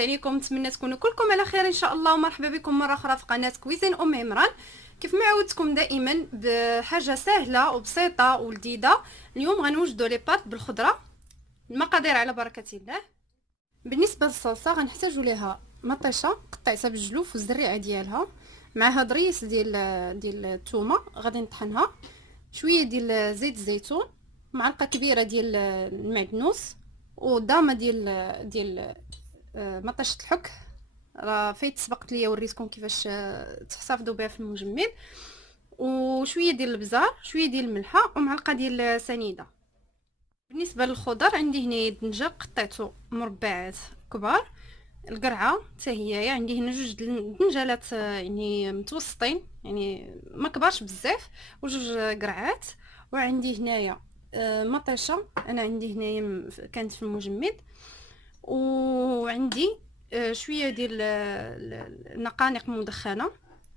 لاباس عليكم؟ نتمنى تكونوا كلكم على خير ان شاء الله، ومرحبا بكم مره اخرى في قناه كويزين ام عمران. كيف ما عودتكم دائما بحاجه سهله وبسيطه ولذيذه. اليوم غنوجدوا لي بات بالخضره. المقادير على بركه الله. بالنسبه للصلصه غنحتاجوا ليها مطيشه قطعتها بالجلوف والزريعه ديالها، معها ضريس ديال الثومه غادي نطحنها، شويه ديال زيت الزيتون، معلقه كبيره ديال المعدنوس، ودامه ديال مطيشه الحك. راه فايت سبقت ليا وريتكم كيفاش تحتفظوا بها في المجمد، وشويه ديال البزار، شويه ديال الملحه، ومعلقه ديال سنيده. بالنسبه للخضر عندي هنا الدنجه قطعته مربعات كبار، القرعه حتى هي عندي هنا جوج دنجالات يعني متوسطين، يعني ما كبارش بزاف، وجوج قرعات. وعندي هنايا مطيشه، انا عندي هنايا كانت في المجمد. وعندي شويه ديال النقانق مدخنه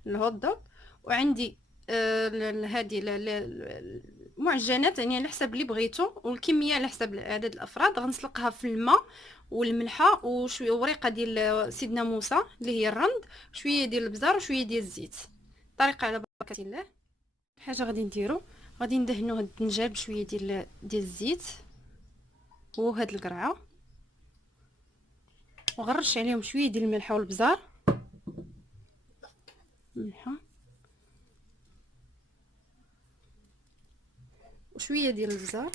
الهوت دوغ. وعندي هذه المعجنات، يعني على حسب اللي بغيتو، والكميه على حسب عدد الافراد. غنسلقها في الماء والملحه وشويه وريقه ديال سيدنا موسى اللي هي الرند، شويه ديال البزار وشويه ديال الزيت. الطريقه على بركه الله. حاجه غادي نديرو، غادي ندهنوا هاد الدنجال بشويه ديال الزيت وهاد القرعه، وغنرش عليهم شويه ديال الملحه والبزار. ملحه وشويه ديال البزار،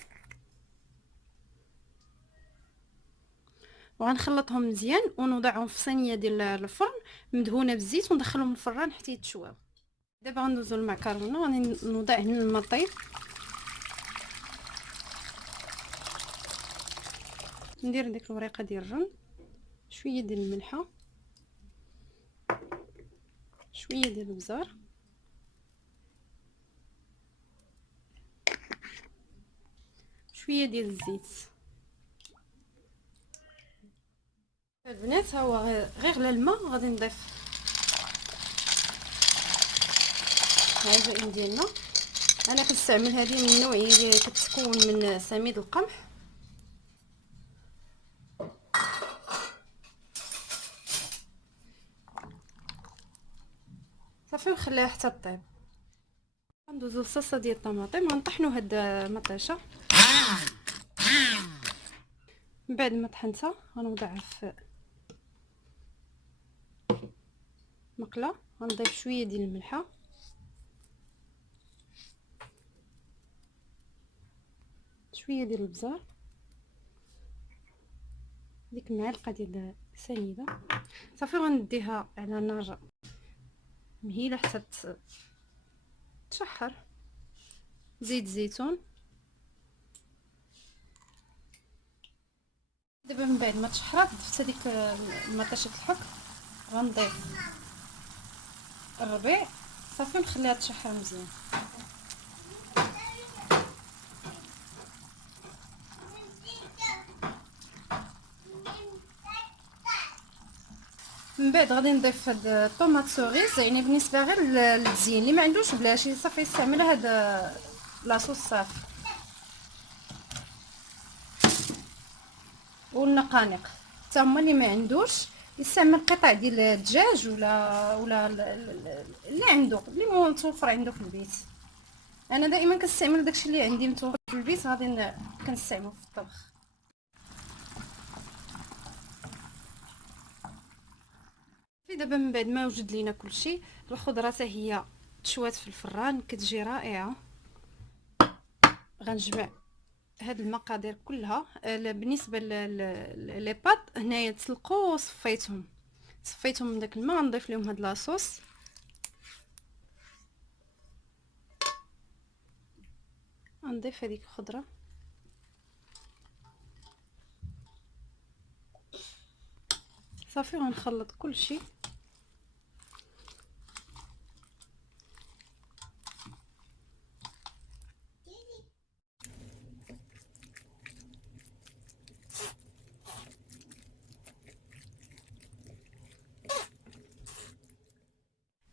وغنخلطهم مزيان ونوضعهم في صينيه ديال الفرن مدهونه بالزيت، وندخلهم الفران حتى يتشواو. دابا غندوزو المعكرونه، غادي نوضع هنا المطيب، ندير ديك الوريقه ديال الرن، شويه ديال الملحه، شويه ديال البزار، شويه ديال الزيت. البنات ها هو غير على الماء غادي نضيف العجائن ديالنا. انا كنستعمل هذه من النوعيه اللي كتكون من سميد القمح. صافي نخليها حتى طيب. غندوزو للصلصه ديال الطماطم، غنطحنوا هاد المطيشه. من بعد ما طحنتها غنوضعها في مقله، غنضيف شويه ديال الملحه، شويه ديال البزار، ديك المعلقه ديال السنيده. صافي غنديها على نار مهيله حتى تشحر. زيت الزيتون. دابا من بعد ما تشحرات ضفت هذيك المطيشه الحك، غنضيف الربيع. صافي نخليها تشحر مزيان. من بعد غادي نضيف هاد الطوماط سوريز، يعني بالنسبه غير للتزيين، اللي ما عندوش بلاشي صافي يستعمل هاد لاصوص صافي. والنقانق حتى هما اللي ما عندوش يستعمل قطع ديال الدجاج ولا اللي عنده، اللي متوفر عنده في البيت. انا دائما كنستعمل داكشي اللي عندي متوفر في البيت، غادي كنستعملو في الطبخ. في دابا من بعد ما وجد لينا كلشي، الخضره حتى هي تشوات في الفران كتجي رائعه. غنجمع هاد المقادير كلها. بالنسبه لي بات هنايا تسلقوا وصفيتهم من داك الماء، غنضيف لهم هاد لاصوص. غنضيف هذيك الخضره، صافي غنخلط كلشي.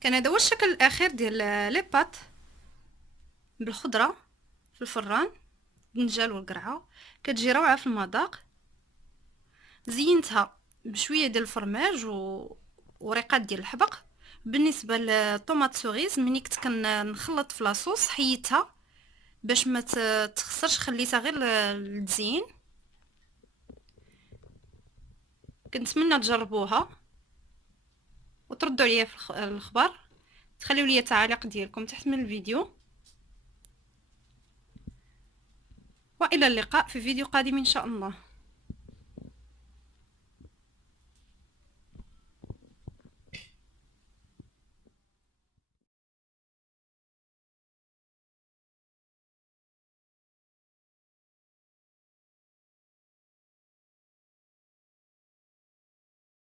كان هذا هو الشكل الاخير ديال لي بات بالخضره في الفران، الدنجال والقرعه. كتجي روعه في المذاق. زينتها بشويه ديال الفرماج وريقات ديال الحبق. بالنسبه للطوماط سوريز، ملي كنت كنخلط في لاصوص حيدتها باش ما تخسرش، خليتها غير للتزيين. كنتمنى تجربوها وتردوا عليا في الخبر، تخليوا لي التعاليق ديالكم تحت من الفيديو، والى اللقاء في فيديو قادم ان شاء الله.